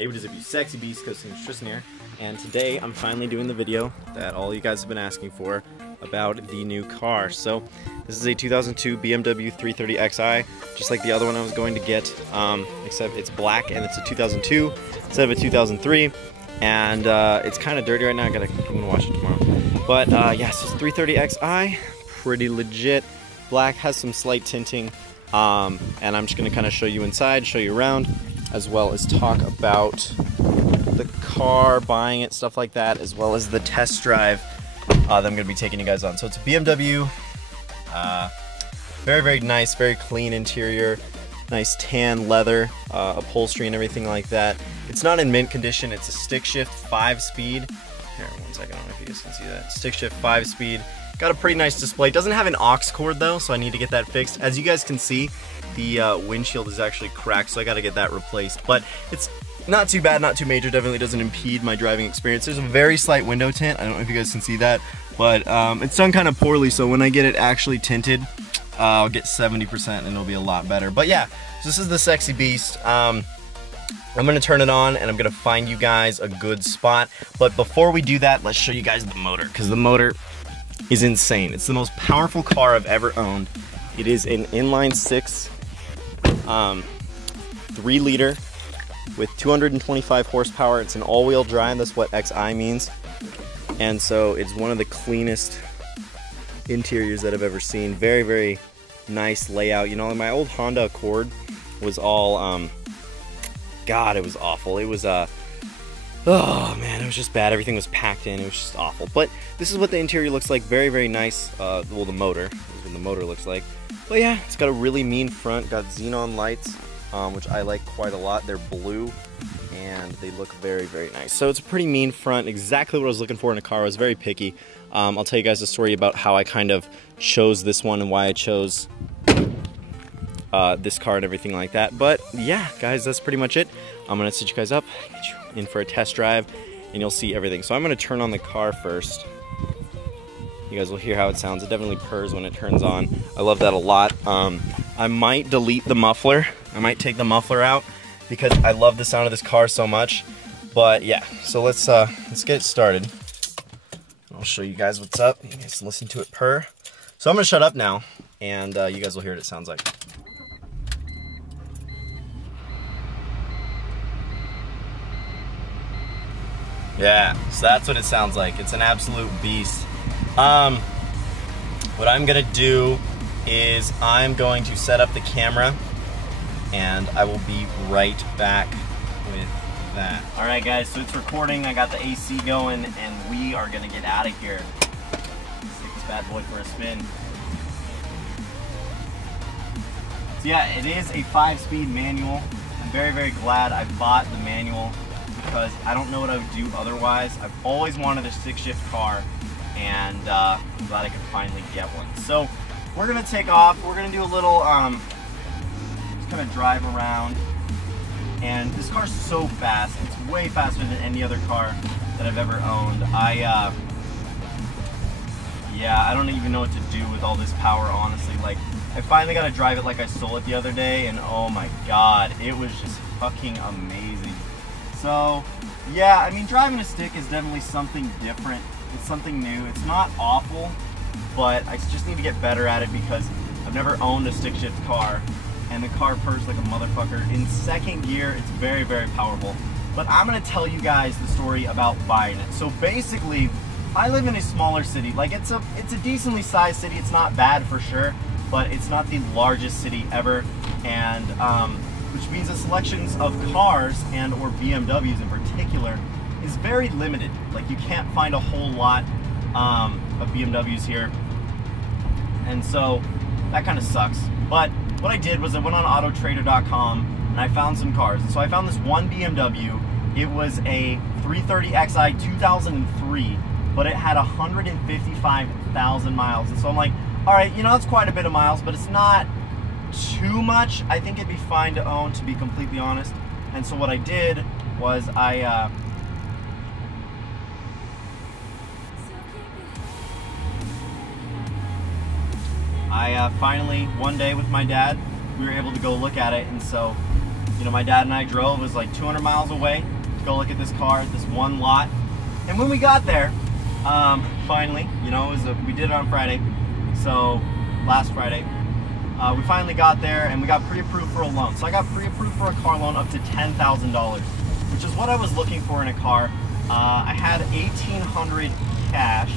Hey, what is up, you sexy beast? GhostSickness, Tristan here, and today I'm finally doing the video that all you guys have been asking for about the new car. So this is a 2002 BMW 330xi, just like the other one I was going to get, except it's black and it's a 2002 instead of a 2003, and it's kind of dirty right now. I'm gonna wash it tomorrow. But yeah, so it's 330xi, pretty legit. Black, has some slight tinting, and I'm just gonna kind of show you inside, show you around, as well as talk about the car, buying it, stuff like that, as well as the test drive that I'm going to be taking you guys on. So it's a BMW, very, very nice, very clean interior, nice tan leather, upholstery and everything like that. It's not in mint condition, it's a stick shift 5-speed. Here, 1 second, I don't know if you guys can see that. Stick shift 5-speed. Got a pretty nice display. Doesn't have an aux cord though, so I need to get that fixed. As you guys can see, the windshield is actually cracked, so I gotta get that replaced. But it's not too bad, not too major, definitely doesn't impede my driving experience. There's a very slight window tint, I don't know if you guys can see that, but it's done kind of poorly, so when I get it actually tinted, I'll get 70% and it'll be a lot better. But yeah, so this is the sexy beast. I'm gonna turn it on and I'm gonna find you guys a good spot. But before we do that, let's show you guys the motor, because the motor is insane. It's the most powerful car I've ever owned. It is an inline 6, 3-liter with 225 horsepower. It's an all-wheel drive, that's what XI means. And so it's one of the cleanest interiors that I've ever seen. Very, very nice layout. You know, my old Honda Accord was all, God, it was awful. It was, oh man, it was just bad. Everything was packed in. It was just awful. But this is what the interior looks like. Very, very nice. Well, the motor. This is what the motor looks like. But yeah, it's got a really mean front. Got xenon lights, which I like quite a lot. They're blue, and they look very, very nice. So it's a pretty mean front. Exactly what I was looking for in a car. I was very picky. I'll tell you guys a story about how I kind of chose this one and why I chose this car and everything like that. But yeah, guys, that's pretty much it. I'm gonna set you guys up, get you in for a test drive, and you'll see everything. So I'm gonna turn on the car first. You guys will hear how it sounds. It definitely purrs when it turns on. I love that a lot. I might delete the muffler. I might take the muffler out because I love the sound of this car so much. But yeah, so let's get it started. I'll show you guys what's up. You guys listen to it purr. So I'm gonna shut up now, and you guys will hear what it sounds like. Yeah, so that's what it sounds like. It's an absolute beast. What I'm gonna do is I'm going to set up the camera and I will be right back with that. All right guys, so it's recording. I got the AC going and we are gonna get out of here. Let's take this bad boy for a spin. So yeah, it is a 5-speed manual. I'm very, very glad I bought the manual because I don't know what I would do otherwise. I've always wanted a 6-shift car, and I'm glad I could finally get one. So we're gonna take off. We're gonna do a little just kind of drive around. And this car's so fast. It's way faster than any other car that I've ever owned. Yeah, I don't even know what to do with all this power, honestly. Like, I finally got to drive it like I stole it the other day, and oh my god, it was just fucking amazing. So yeah, I mean, driving a stick is definitely something different. It's something new. It's not awful, but I just need to get better at it because I've never owned a stick shift car, and the car purrs like a motherfucker. In second gear, it's very, very powerful. But I'm gonna tell you guys the story about buying it. So basically, I live in a smaller city. Like, it's a decently sized city. It's not bad for sure, but it's not the largest city ever, and which means the selections of cars and or BMWs in particular is very limited. Like, you can't find a whole lot of BMWs here, and so that kind of sucks. But what I did was I went on autotrader.com and I found some cars. And so I found this one BMW. It was a 330xi 2003, but it had 155,000 miles. And so I'm like, all right, you know, that's quite a bit of miles, but it's not too much. I think it'd be fine to own, to be completely honest. And so what I did was I finally, one day with my dad, we were able to go look at it, and so you know, my dad and I drove. It was like 200 miles away to go look at this car at this one lot. And when we got there, finally, you know, we did it on Friday, so last Friday, we finally got there and we got pre-approved for a loan. So I got pre-approved for a car loan up to $10,000, which is what I was looking for in a car. I had $1,800 cash,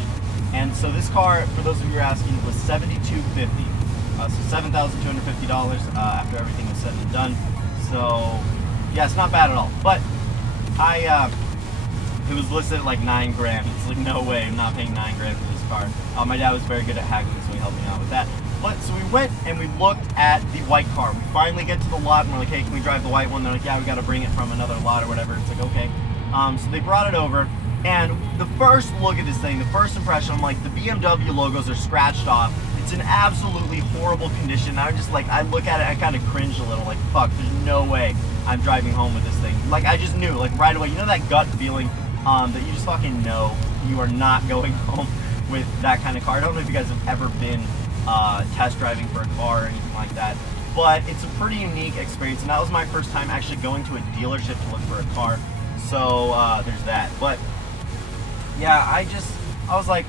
and so this car, for those of you who are asking, was $7,250. So $7,250 after everything was said and done. So yeah, it's not bad at all. But it was listed at like $9 grand. It's like, no way, I'm not paying $9 grand for this car. My dad was very good at haggling, so he helped me out with that. But so we went and we looked at the white car. We finally get to the lot and we're like, hey, can we drive the white one? They're like, yeah, we got to bring it from another lot or whatever. It's like, okay. So they brought it over, and the first look at this thing, the first impression, I'm like, the BMW logos are scratched off. It's in absolutely horrible condition. I just like, I look at it, I kind of cringe a little, like, fuck, there's no way I'm driving home with this thing. Like, I just knew, like, right away, you know that gut feeling that you just fucking know you are not going home with that kind of car. I don't know if you guys have ever been test driving for a car or anything like that, but it's a pretty unique experience, and that was my first time actually going to a dealership to look for a car. So there's that. But yeah, I was like,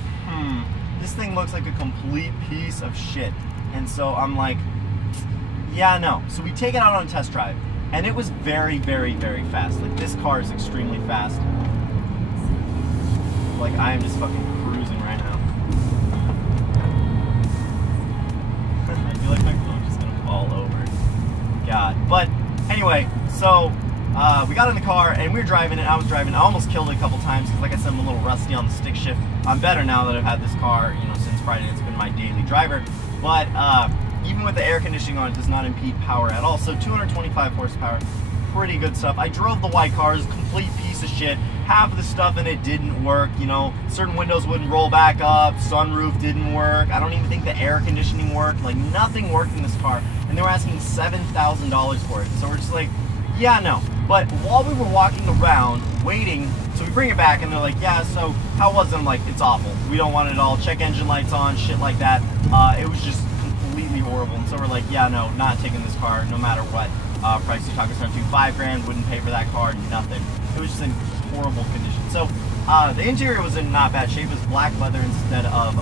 this thing looks like a complete piece of shit. And so I'm like, yeah, no. So we take it out on a test drive, and it was very, very, very fast. Like, this car is extremely fast. Like, I am just fucking cruising right now. I feel like my phone's just gonna fall over. God. But anyway, so we got in the car and we were driving it. I was driving. I almost killed it a couple times because, like I said, I'm a little rusty on the stick shift. I'm better now that I've had this car, you know, since Friday. It's been my daily driver. But even with the air conditioning on, it does not impede power at all. So 225 horsepower, pretty good stuff. I drove the white car. It was a complete piece of shit. Half of the stuff in it didn't work. You know, certain windows wouldn't roll back up. Sunroof didn't work. I don't even think the air conditioning worked. Like, nothing worked in this car. And they were asking $7,000 for it. So we're just like, yeah, no. But while we were walking around, waiting, so we bring it back, and they're like, yeah, so how was it? I'm like, it's awful. We don't want it at all. Check engine lights on, shit like that. It was just completely horrible. And so we're like, yeah, no, not taking this car, no matter what price you talk us down to. $5 grand, wouldn't pay for that car, nothing. It was just in horrible condition. So the interior was in not bad shape. It was black leather instead of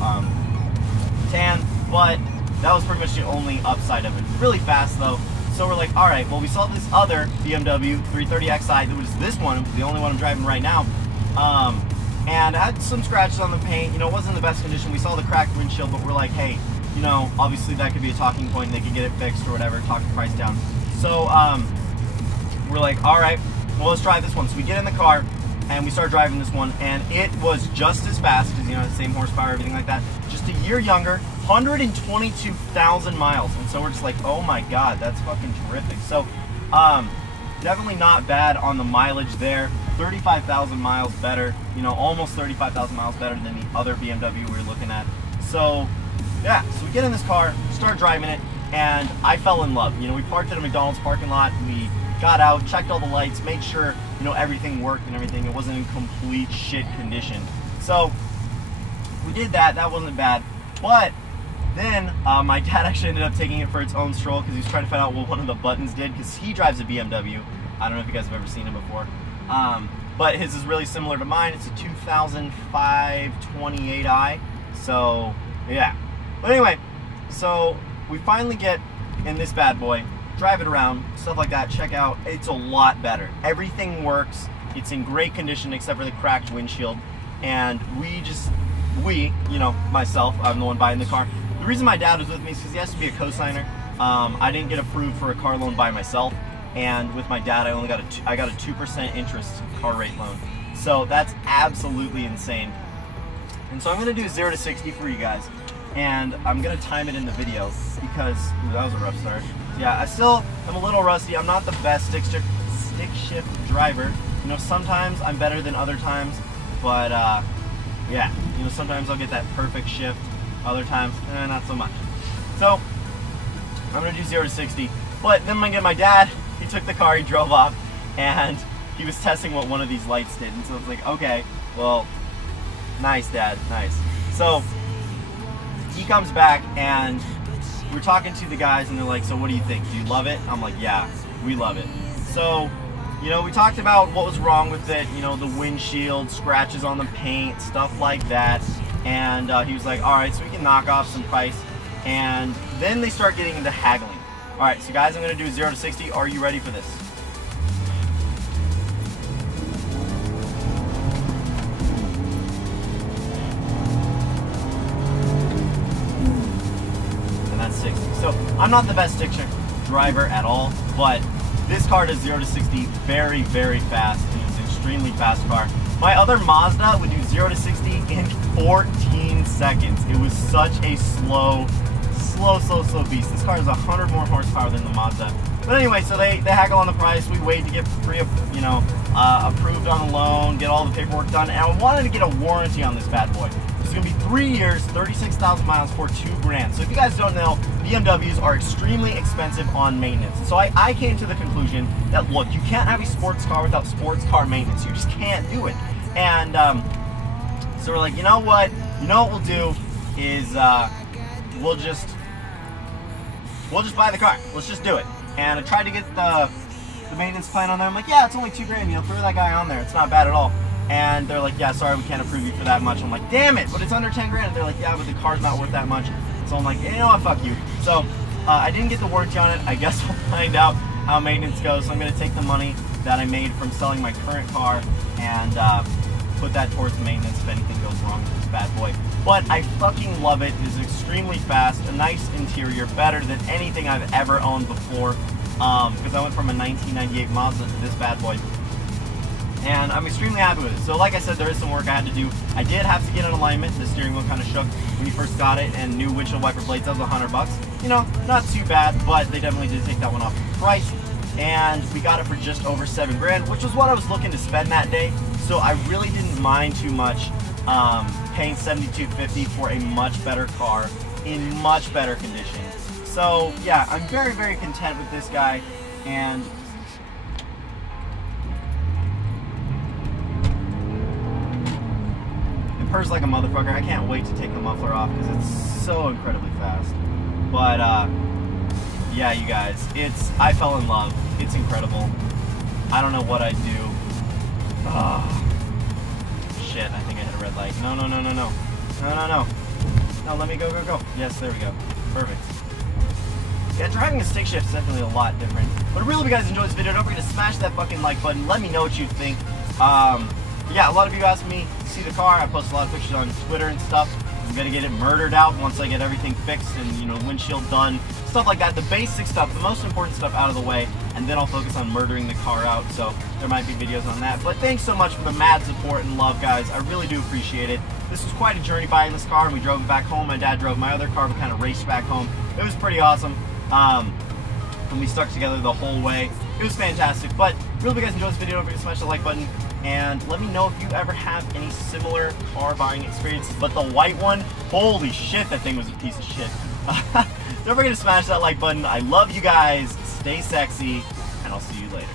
tan, but that was pretty much the only upside of it. Really fast, though. So we're like, all right, well, we saw this other BMW 330xi, that was this one, the only one I'm driving right now, and it had some scratches on the paint. You know, it wasn't in the best condition. We saw the cracked windshield, but we're like, hey, you know, obviously that could be a talking point, and they could get it fixed or whatever, talk the price down. So we're like, all right, well, let's try this one. So we get in the car, and we start driving this one, and it was just as fast, because, you know, the same horsepower, everything like that, just a year younger, 122,000 miles. And so we're just like, oh my god, that's fucking terrific. So definitely not bad on the mileage there. 35,000 miles better, you know, almost 35,000 miles better than the other BMW we were looking at. So yeah, so we get in this car, start driving it, and I fell in love. You know, we parked at a McDonald's parking lot, we got out, checked all the lights, made sure, you know, everything worked and everything. It wasn't in complete shit condition. So we did that. That wasn't bad. But then my dad actually ended up taking it for its own stroll because he was trying to find out what one of the buttons did, because he drives a BMW. I don't know if you guys have ever seen it before. But his is really similar to mine. It's a 2005 28i. So yeah. But anyway, so we finally get in this bad boy, drive it around, stuff like that, check out. It's a lot better. Everything works. It's in great condition except for the cracked windshield. And you know, myself, I'm the one buying the car. The reason my dad was with me is because he has to be a co-signer. I didn't get approved for a car loan by myself, and with my dad, I got a 2% interest car rate loan. So that's absolutely insane. And so I'm gonna do 0 to 60 for you guys, and I'm gonna time it in the video because that was a rough start. Yeah, I still am a little rusty. I'm not the best stick shift driver. You know, sometimes I'm better than other times, but yeah, you know, sometimes I'll get that perfect shift, other times, not so much. So I'm gonna do 0 to 60, but then I'm gonna get my dad. He took the car, he drove off, and he was testing what one of these lights did, and so it's like, okay, well, nice, Dad, nice. So he comes back, and we're talking to the guys, and they're like, so what do you think? Do you love it? I'm like, yeah, we love it. So, you know, we talked about what was wrong with it, you know, the windshield, scratches on the paint, stuff like that. And he was like, all right, so we can knock off some price. And then they start getting into haggling. All right, so guys, I'm gonna do 0 to 60. Are you ready for this? And that's 60. So I'm not the best stick shift driver at all, but this car does 0 to 60 very, very fast. It's an extremely fast car. My other Mazda would do 0 to 60 in 14 seconds. It was such a slow beast. This car has 100 more horsepower than the Mazda. But anyway, so they haggle on the price. We wait to get approved on the loan, get all the paperwork done, and I wanted to get a warranty on this bad boy. It's gonna be 3 years, 36,000 miles for $2,000. So if you guys don't know, BMWs are extremely expensive on maintenance. So I came to the conclusion that, look, you can't have a sports car without sports car maintenance. You just can't do it. And so we're like, you know what we'll do is we'll just buy the car. Let's just do it. And I tried to get the maintenance plan on there. I'm like, yeah, it's only $2,000. You know, throw that guy on there. It's not bad at all. And they're like, yeah, sorry, we can't approve you for that much. I'm like, damn it, but it's under $10,000. And they're like, yeah, but the car's not worth that much. So I'm like, you know what, fuck you. So I didn't get the warranty on it. I guess we'll find out how maintenance goes. So I'm gonna take the money that I made from selling my current car and put that towards maintenance if anything goes wrong with this bad boy. But I fucking love it. It is extremely fast, a nice interior, better than anything I've ever owned before. Because I went from a 1998 Mazda to this bad boy. And I'm extremely happy with it. So like I said, there is some work I had to do. I did have to get an alignment. The steering wheel kind of shook when you first got it, and new windshield wiper blades, that was $100. You know, not too bad, but they definitely did take that one off the price. And we got it for just over $7,000, which was what I was looking to spend that day. So I really didn't mind too much paying $7,250 for a much better car in much better condition. So yeah, I'm very, very content with this guy. And it purrs like a motherfucker. I can't wait to take the muffler off because it's so incredibly fast. But yeah, you guys, I fell in love. It's incredible. I don't know what I'd do. Oh, shit, I think I hit a red light. No. No, let me go. Yes, there we go. Perfect. Yeah, driving a stick shift is definitely a lot different. But really, if you guys enjoyed this video, don't forget to smash that fucking like button. Let me know what you think. Yeah, a lot of you asked me to see the car. I post a lot of pictures on Twitter and stuff. I'm gonna get it murdered out once I get everything fixed and, you know, windshield done, stuff like that. The basic stuff, the most important stuff out of the way, and then I'll focus on murdering the car out. So there might be videos on that. But thanks so much for the mad support and love, guys. I really do appreciate it. This was quite a journey buying this car, and we drove it back home. My dad drove my other car. We kind of raced back home. It was pretty awesome. And we stuck together the whole way. It was fantastic. But really, if you guys enjoyed this video, don't forget to smash the like button. And let me know if you ever have any similar car buying experience. But the white one, holy shit, that thing was a piece of shit. Don't forget to smash that like button. I love you guys. Stay sexy, and I'll see you later.